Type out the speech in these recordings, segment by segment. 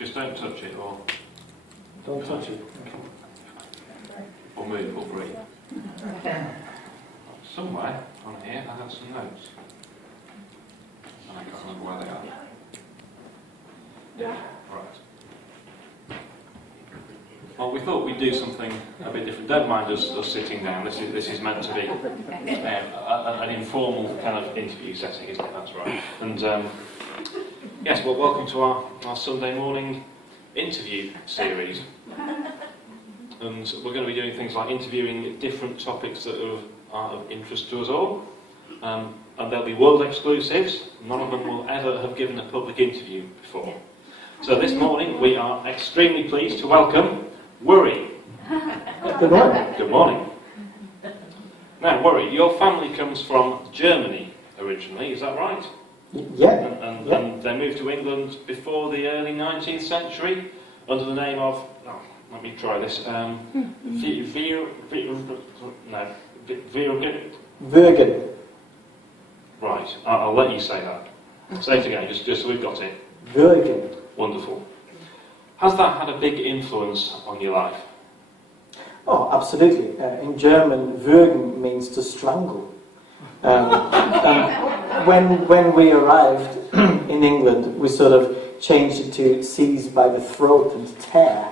Just don't touch it or... Don't touch it. Or move or breathe. Somewhere on here I have some notes. And I can't remember where they are. Yeah, right. Well, we thought we'd do something a bit different. Don't mind us sitting down. This is meant to be an informal kind of interview setting, isn't it? That's right. And yes, well, welcome to our Sunday morning interview series. And we're going to be doing things like interviewing different topics that are of interest to us all. And there'll be world exclusives. None of them will ever have given a public interview before. So this morning we are extremely pleased to welcome Worry. Good morning. Good morning. Now, Worry, your family comes from Germany originally, is that right? Yeah. And they moved to England before the early 19th century under the name of, let me try this, Würgen. Right, I'll let you say that. Say it again, just so we've got it. Würgen. Wonderful. Has that had a big influence on your life? Oh, absolutely. In German, würgen means to strangle. When we arrived in England, we sort of changed it to seize by the throat and tear.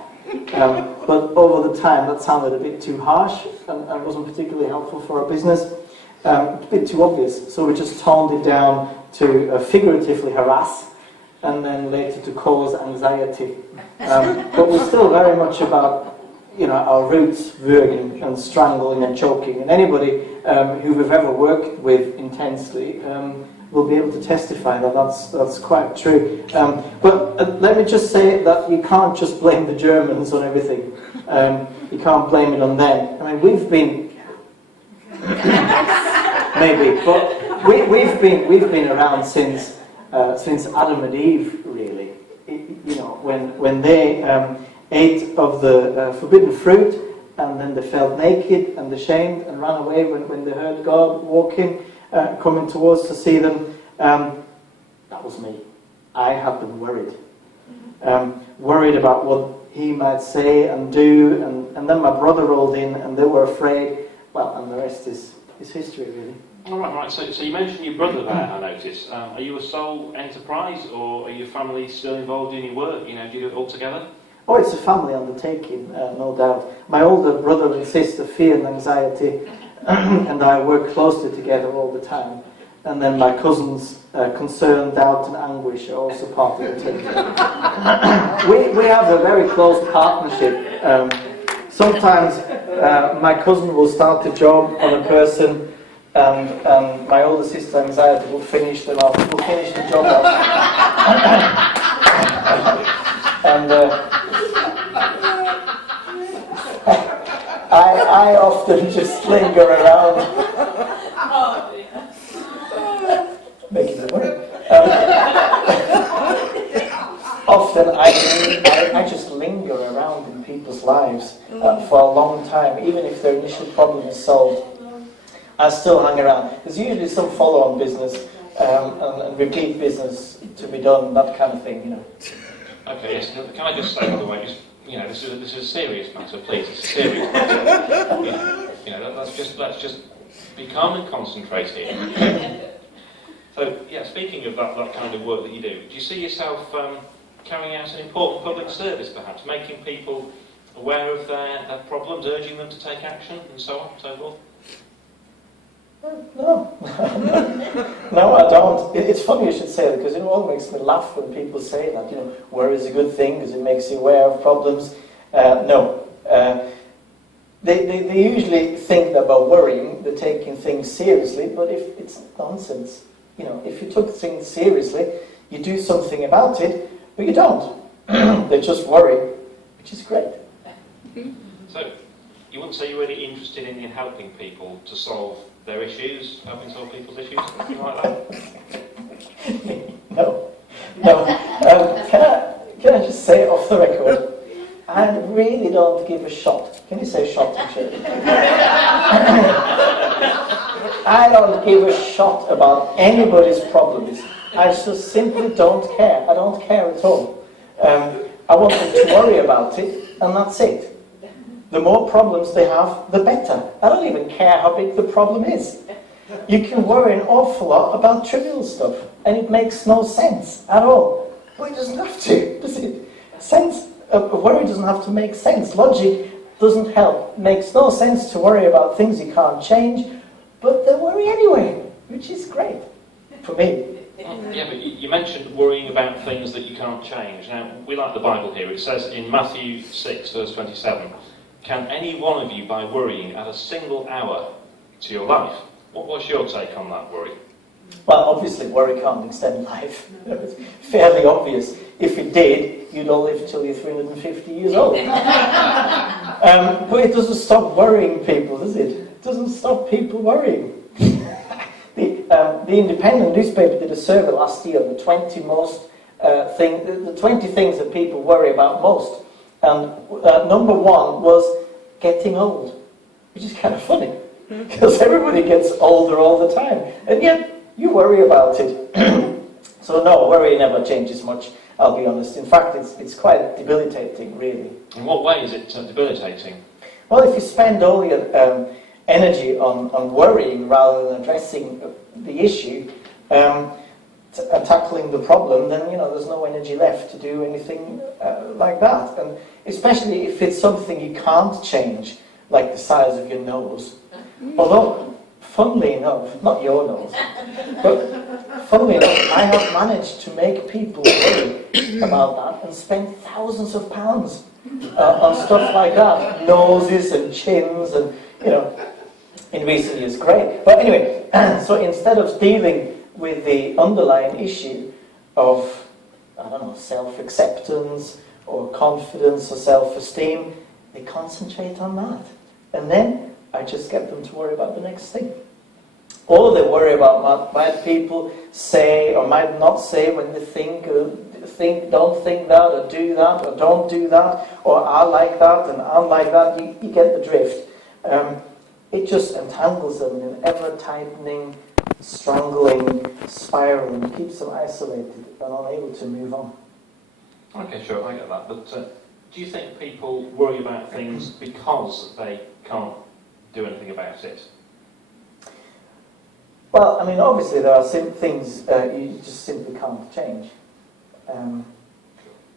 But over the time, that sounded a bit too harsh and wasn't particularly helpful for our business. A bit too obvious, so we just toned it down to figuratively harass, and then later to cause anxiety. But we're still very much about, our roots, würgen and strangling and choking. And anybody who we've ever worked with intensely will be able to testify that that's quite true. But let me just say that you can't just blame the Germans on everything. You can't blame it on them. I mean, we've been maybe, but we've been around since Adam and Eve, really. When they ate of the forbidden fruit, and then they felt naked and ashamed and ran away when they heard God walking, coming towards to see them. That was me. I had them worried. Worried about what he might say and do, and then my brother rolled in and they were afraid. Well, and the rest is history, really. All right. So you mentioned your brother there, I noticed. Are you a sole enterprise, or are your family still involved in your work? Do you do it all together? Oh, it's a family undertaking, no doubt. My older brother and sister fear and anxiety, and I work closely together all the time. And then my cousins, concern, doubt and anguish are also part of the team. We have a very close partnership. Sometimes my cousin will start a job on a person, and my older sister anxiety will finish the job off. And I often just linger around, making it work. Often I just linger around in people's lives for a long time, even if their initial problem is solved. I still hang around. There's usually some follow-on business and repeat business to be done, that kind of thing, Okay, yes. Can I just say, by the way, this is a serious matter, please. It's a serious matter. Let's just be calm and concentrate here. So, speaking of that kind of work that you do you see yourself carrying out an important public service, perhaps, making people aware of their problems, urging them to take action, and so on and so forth? No. No, I don't. It's funny you should say that, because it all makes me laugh when people say that. Worry is a good thing because it makes you aware of problems. No. They usually think that by worrying, they're taking things seriously, but if it's nonsense. If you took things seriously, you do something about it, but you don't. They just worry, which is great. So, you wouldn't say you're really interested in helping people to solve their issues, helping solve people's issues, something like that? No. Can I just say off the record, I really don't give a shot. Can you say shot, Michelle? I don't give a shot about anybody's problems. I just simply don't care. I don't care at all. I want them to worry about it, and that's it. The more problems they have, the better. I don't even care how big the problem is. You can worry an awful lot about trivial stuff, and it makes no sense at all. Well, it doesn't have to, does it? Worry doesn't have to make sense. Logic doesn't help. It makes no sense to worry about things you can't change, but they worry anyway, which is great for me. Yeah, but you mentioned worrying about things that you can't change. Now, we like the Bible here. It says in Matthew 6, verse 27, "Can any one of you, by worrying, add a single hour to your life?" What's your take on that, worry? Well, obviously, worry can't extend life. It's fairly obvious. If it did, you'd all live till you're 350 years old. But it doesn't stop worrying people, does it? It doesn't stop people worrying. The Independent newspaper did a survey last year on the 20 the 20 things that people worry about most. And number one was getting old, which is kind of funny, because everybody gets older all the time, and yet you worry about it. So no, worry never changes much, I'll be honest. In fact, it's quite debilitating, really. In what way is it debilitating? Well, if you spend all your energy on worrying rather than addressing the issue, tackling the problem, then there's no energy left to do anything like that. And especially if it's something you can't change, like the size of your nose. Although, funnily enough, not your nose, but funnily enough, I have managed to make people worry about that and spend thousands of pounds on stuff like that, noses and chins, and in recent years. Great. But anyway, so instead of dealing with the underlying issue of, self-acceptance or confidence or self-esteem, they concentrate on that. And then I just get them to worry about the next thing. Or they worry about what might people say or might not say when they think, don't think that, or do that, or don't do that, or I like that and I'm like that. You get the drift. It just entangles them in an ever-tightening, strangling spiral and keeps them isolated and unable to move on. Okay, sure, I get that. But do you think people worry about things because they can't do anything about it? Well, obviously there are things you just simply can't change.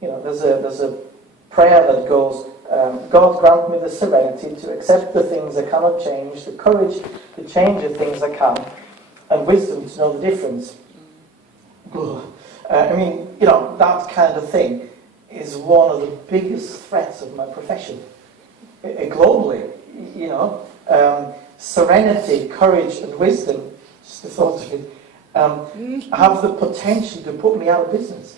There's a prayer that goes, God grant me the serenity to accept the things I cannot change, the courage to change the things I can, and wisdom to know the difference. That kind of thing is one of the biggest threats of my profession. Globally, serenity, courage, and wisdom, just the thought of it, have the potential to put me out of business.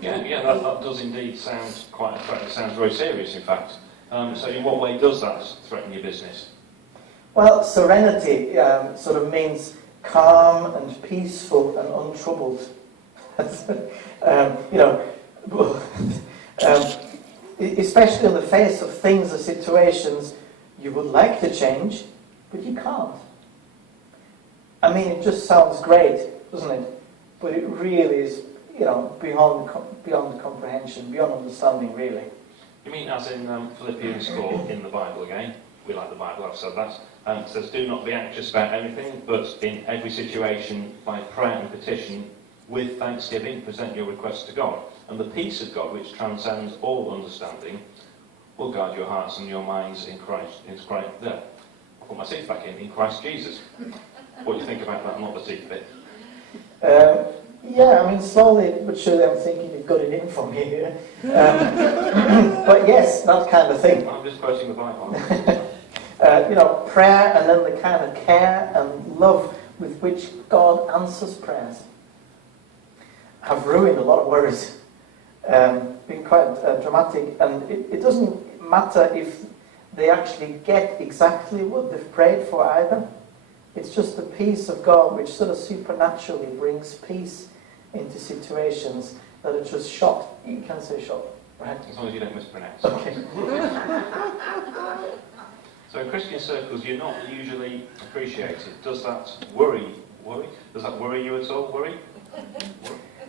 Yeah, that does indeed sound quite a threat. It sounds very serious, in fact. So in what way does that threaten your business? Well, serenity sort of means calm and peaceful and untroubled. Especially in the face of things or situations you would like to change, but you can't. It just sounds great, doesn't it? But it really is, beyond comprehension, beyond understanding, really. You mean as in Philippians 4 in the Bible again? We like the Bible, I've said that. It says, "Do not be anxious about anything, but in every situation, by prayer and petition, with thanksgiving, present your requests to God. And the peace of God, which transcends all understanding, will guard your hearts and your minds in Christ." There. I'll put my teeth back in Christ Jesus. What do you think about that, not the teeth bit? Slowly but surely I'm thinking you've got it in for me here. But yes, that kind of thing. I'm just quoting the Bible. Prayer, and then the kind of care and love with which God answers prayers have ruined a lot of worries. Been quite dramatic, and it doesn't matter if they actually get exactly what they've prayed for either. It's just the peace of God which sort of supernaturally brings peace into situations that are just shot. You can say shot, right? As long as you don't mispronounce. Okay. So in Christian circles, you're not usually appreciated. Does that worry? Does that worry you at all? Worry?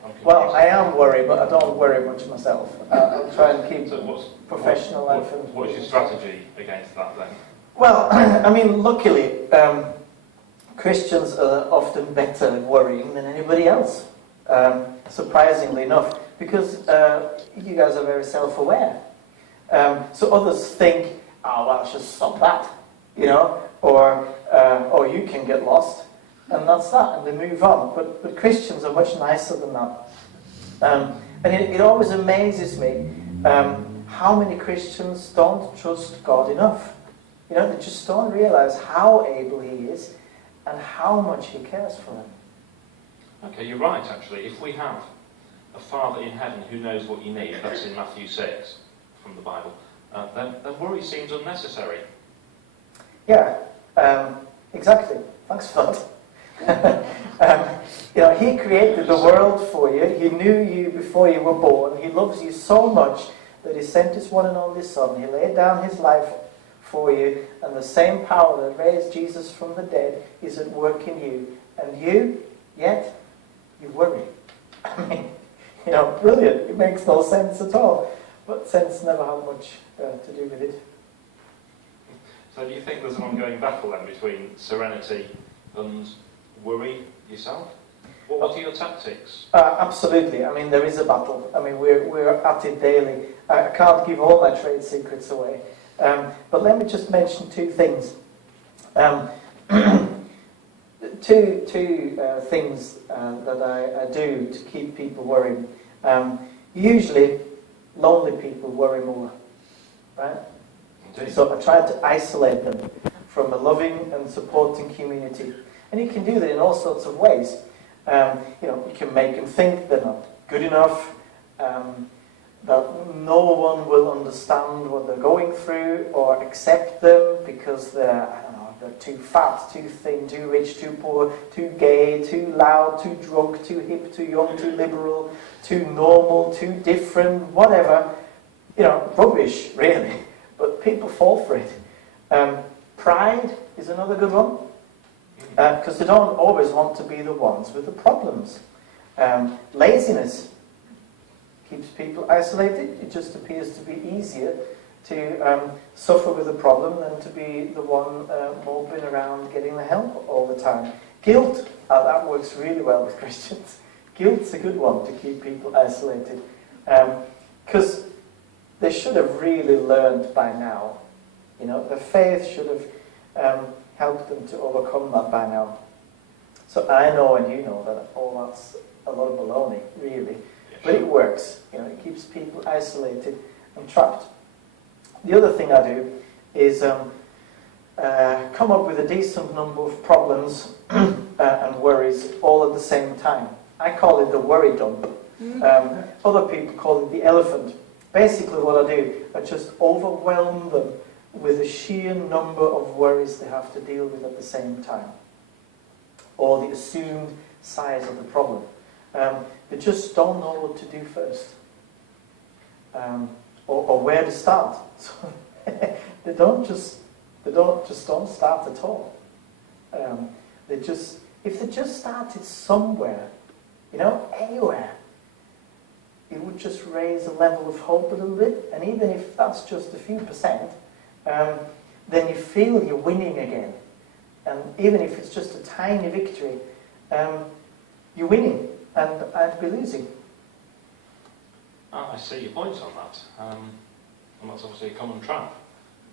confused. Well, I am worried, but I don't worry much myself. I'll try and keep So professional life. what's your strategy against that then? Well, I mean, luckily, Christians are often better at worrying than anybody else, surprisingly enough, because you guys are very self-aware. So others think, oh, well, it's just stop that, you know, or you can get lost, and that's that, and they move on. But Christians are much nicer than that. And it always amazes me how many Christians don't trust God enough. You know, they just don't realise how able He is and how much He cares for them. Okay, you're right, actually. If we have a Father in heaven who knows what you need, that's in Matthew 6 from the Bible, then worry seems unnecessary. Yeah, exactly. Thanks for that. You know, He created the world for you. He knew you before you were born. He loves you so much that He sent His one and only Son. He laid down His life for you, and the same power that raised Jesus from the dead is at work in you. And you, yet, you worry. I mean, you know, brilliant. It makes no sense at all. But sense never had much to do with it. So do you think there's an ongoing battle then between serenity and worry yourself? What are your tactics? Absolutely. I mean, there is a battle. I mean, we're at it daily. I can't give all my trade secrets away. But let me just mention two things. Two things that I do to keep people worrying. Usually, lonely people worry more, right? Indeed. So I try to isolate them from a loving and supporting community. And you can do that in all sorts of ways. You know, you can make them think they're not good enough, that no one will understand what they're going through or accept them because they're, I don't know, they're too fat, too thin, too rich, too poor, too gay, too loud, too drunk, too hip, too young, too liberal, too normal, too different, whatever. You know, rubbish, really. But people fall for it. Pride is another good one. Because they don't always want to be the ones with the problems. Laziness keeps people isolated. It just appears to be easier to suffer with a problem than to be the one moping around getting the help all the time. Guilt, that works really well with Christians. Guilt's a good one to keep people isolated. Because they should have really learned by now. You know, the faith should have helped them to overcome that by now. So I know and you know that all that's a lot of baloney, really. But it works. You know, it keeps people isolated and trapped. The other thing I do is come up with a decent number of problems and worries all at the same time. I call it the worry dump. Other people call it the elephant. Basically what I do, I just overwhelm them with the sheer number of worries they have to deal with at the same time, or the assumed size of the problem. They just don't know what to do first, or where to start. So they don't start at all. If they just started somewhere, you know, anywhere, it would just raise the level of hope a little bit. And even if that's just a few percent, then you feel you're winning again. And even if it's just a tiny victory, you're winning, and I'd be losing. I see your points on that. And that's obviously a common trap.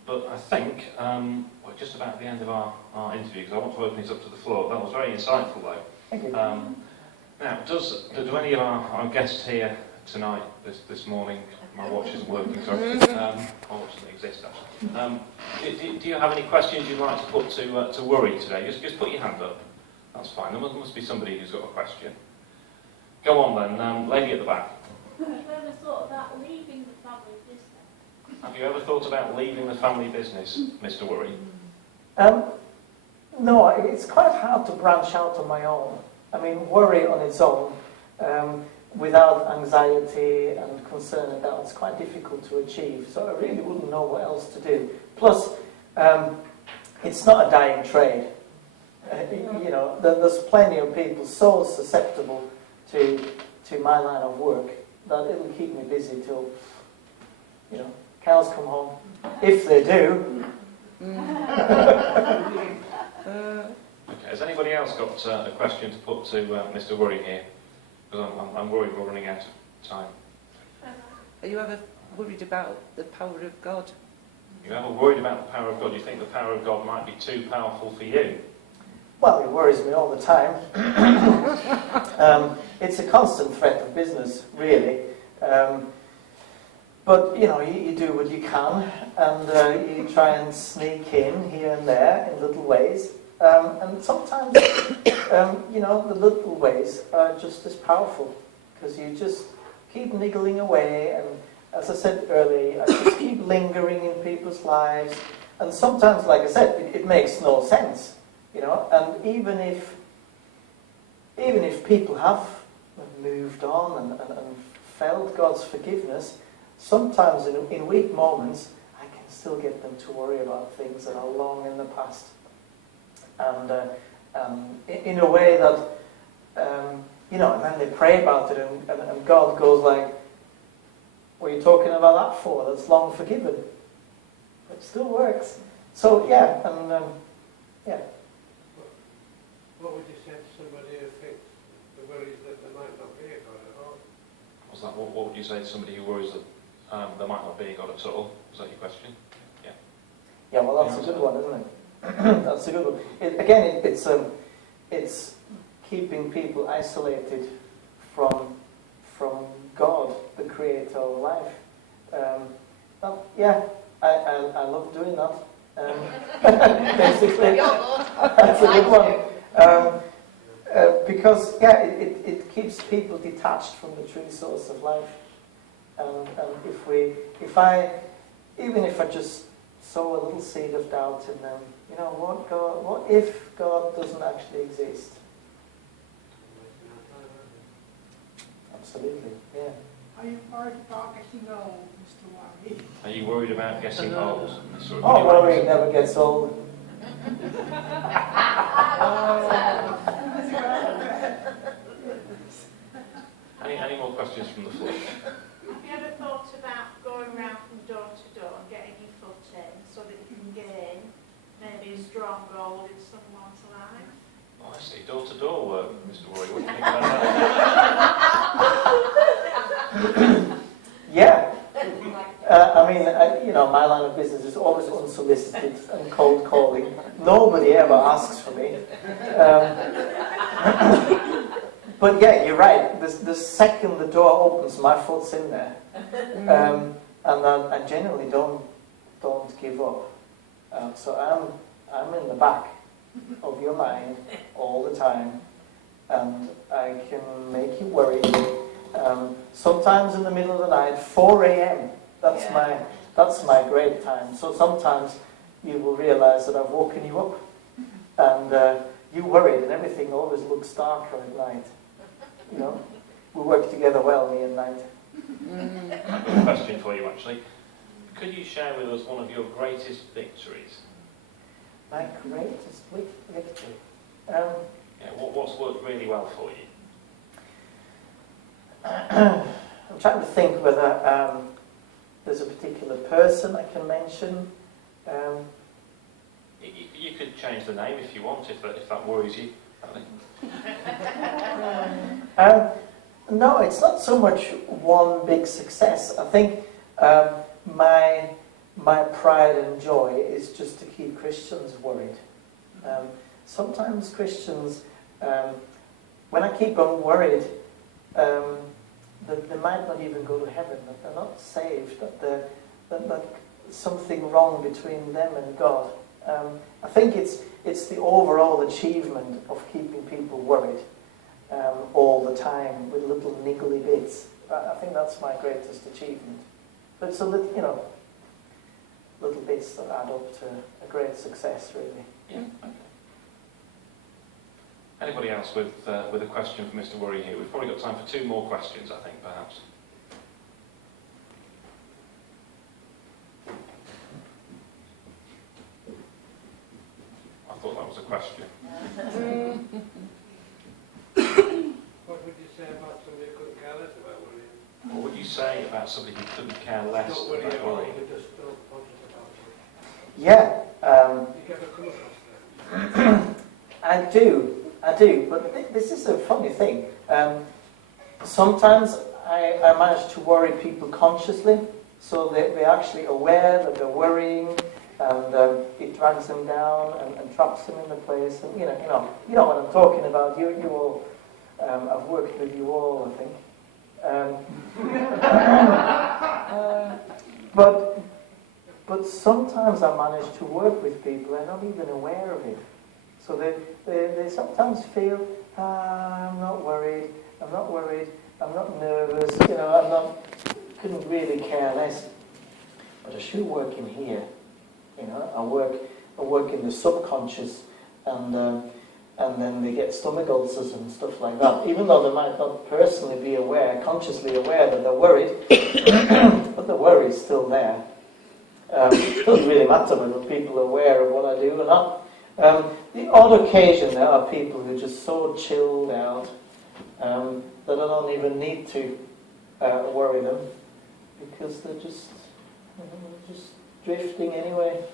But I think we're just about at the end of our interview, because I want to open this up to the floor. That was very insightful, though. Thank you. Now, do any of our guests here tonight, this morning, my watch isn't working, sorry, my watch doesn't exist actually. Do you have any questions you'd like to put to Worry today? Just put your hand up. That's fine. There must be somebody who's got a question. Go on then, lady at the back. Have you ever thought about leaving the family business? Have you ever thought about leaving the family business, Mr. Worry? No, it's quite hard to branch out on my own. I mean, worry on its own, without anxiety and concern and doubt, it's quite difficult to achieve. So I really wouldn't know what else to do. Plus, it's not a dying trade. You know, there's plenty of people so susceptible to to my line of work that it'll keep me busy till, you know, cows come home. If they do. Okay, has anybody else got a question to put to Mr. Worry here? Because I'm worried we're running out of time. Are you ever worried about the power of God? You ever worried about the power of God? Do you think the power of God might be too powerful for you? Well, it worries me all the time. It's a constant threat of business, really. But, you know, you do what you can, and you try and sneak in here and there in little ways. And sometimes, you know, the little ways are just as powerful, because you just keep niggling away, and as I said earlier, I just keep lingering in people's lives. And sometimes, like I said, it makes no sense, you know. And even if people have moved on and felt God's forgiveness, sometimes in weak moments, I can still get them to worry about things that are long in the past. And in a way that, you know, and then they pray about it, and God goes like, what are you talking about that for? That's long forgiven. It still works. So, yeah, and, yeah. What would you say to somebody who thinks the worries that there might not be a God at all? Was that what would you say to somebody who worries that there might not be a God at all? Was that your question? Yeah. Yeah, well, that's a good one, isn't it? That's a good one. It's keeping people isolated from God, the Creator of life. Well, yeah, I love doing that. Basically, that's a good one. Because yeah, it keeps people detached from the true source of life. And even if I just sow a little seed of doubt in them, you know, what if God doesn't actually exist? Absolutely, yeah. Are you worried about getting old, Mr. Worry? Are you worried about getting old? Oh, worry never gets old. Any more questions from the floor? Have you ever thought about going around from door to door and getting your foot in so that you can gain maybe a strong hold in someone's life? Oh, I see. Door-to-door work, Mr. Worry. What do you think about that? Yeah. I mean, you know, my line of business is always unsolicited and cold calling. Nobody ever asks for me. But yeah, you're right. The second the door opens, my foot's in there, and I genuinely don't give up. So I'm in the back of your mind all the time, and I can make you worry. Sometimes in the middle of the night, 4 a.m. That's my great time. So sometimes you will realise that I've woken you up, and you worried, and everything always looks darker at night. You know, we work together well, me and Knight. I've got a question for you, actually. Could you share with us one of your greatest victories? My greatest victory. Yeah, what's worked really well for you? I'm trying to think whether there's a particular person I can mention. You could change the name if you want, if that worries you. No, it's not so much one big success. I think my pride and joy is just to keep Christians worried. Sometimes Christians, when I keep them worried, that they might not even go to heaven, that they're not saved, that something wrong between them and God. I think it's the overall achievement of keeping people worried all the time with little niggly bits. I think that's my greatest achievement. But it's a little, you know, little bits that add up to a great success, really. Yeah. Okay. Anybody else with a question for Mr. Worry here? We've probably got time for 2 more questions, I think, perhaps. I thought that was a question. What would you say about somebody who couldn't say about somebody who couldn't care less Don't worry about at all, worrying? they just don't bother about it. Yeah, You ever come across that? I do, but this is a funny thing. Sometimes I manage to worry people consciously, so they're actually aware that they're worrying, and it drags them down and traps them in the place. And you know what I'm talking about. You all, I've worked with you all, I think. But sometimes I manage to work with people and not even aware of it. So they sometimes feel, I'm not worried, I'm not nervous, couldn't really care less. But I should work in here, I work in the subconscious, and then they get stomach ulcers and stuff like that, even though they might not personally be consciously aware that they're worried, but the worry is still there. It doesn't really matter whether people are aware of what I do or not. The odd occasion there are people who are just so chilled out that I don't even need to worry them, because they're just drifting anyway.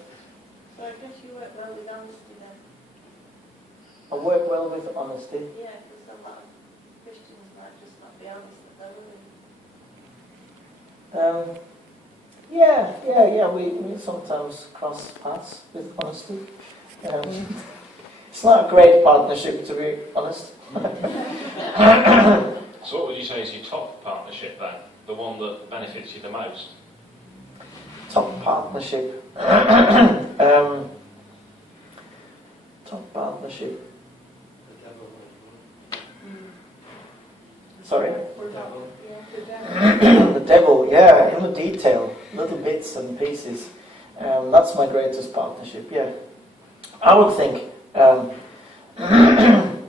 So I guess you work well with honesty then. I work well with honesty. Yeah, because a lot of Christians might just not be honest that they're worried. Yeah, we sometimes cross paths with honesty. It's not a great partnership, to be honest. So what would you say is your top partnership then? The one that benefits you the most? Top partnership. Top partnership. The devil was Sorry? one. The devil. The devil, yeah, in the detail, little bits and pieces. That's my greatest partnership, yeah. I would think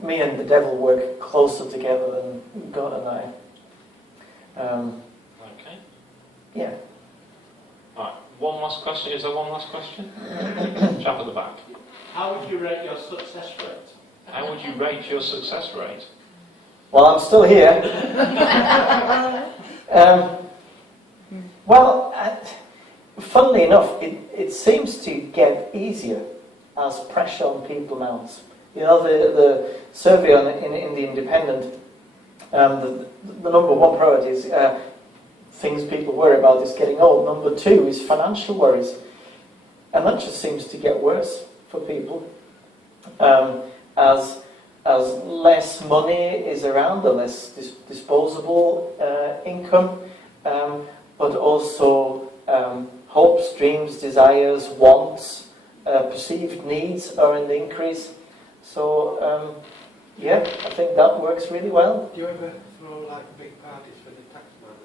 me and the devil work closer together than God and I. Okay. Yeah. Right, one last question. Is there one last question? Chap at the back. How would you rate your success rate? How would you rate your success rate? Well, I'm still here. Funnily enough, it seems to get easier as pressure on people mounts. The survey in the Independent, the number one priority is things people worry about is getting old. Number two is financial worries. And that just seems to get worse for people. As less money is around, the less disposable income, but also hopes, dreams, desires, wants, perceived needs are in the increase. So, I think that works really well. Do you ever throw like big parties for the taxman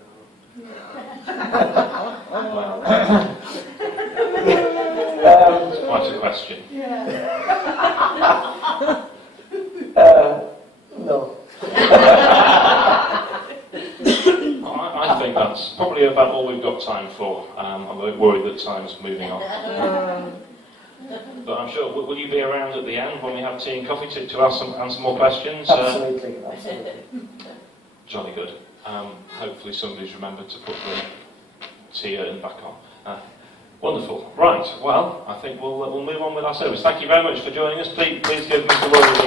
It's quite a question. No. I think that's probably about all we've got time for. I'm a bit worried that time's moving on. But I'm sure, will you be around at the end when we have tea and coffee to answer more questions? Absolutely. Jolly good. Hopefully somebody's remembered to put the tea and back on. Wonderful. Right, well, I think we'll move on with our service. Thank you very much for joining us. Please give Mr. Williams a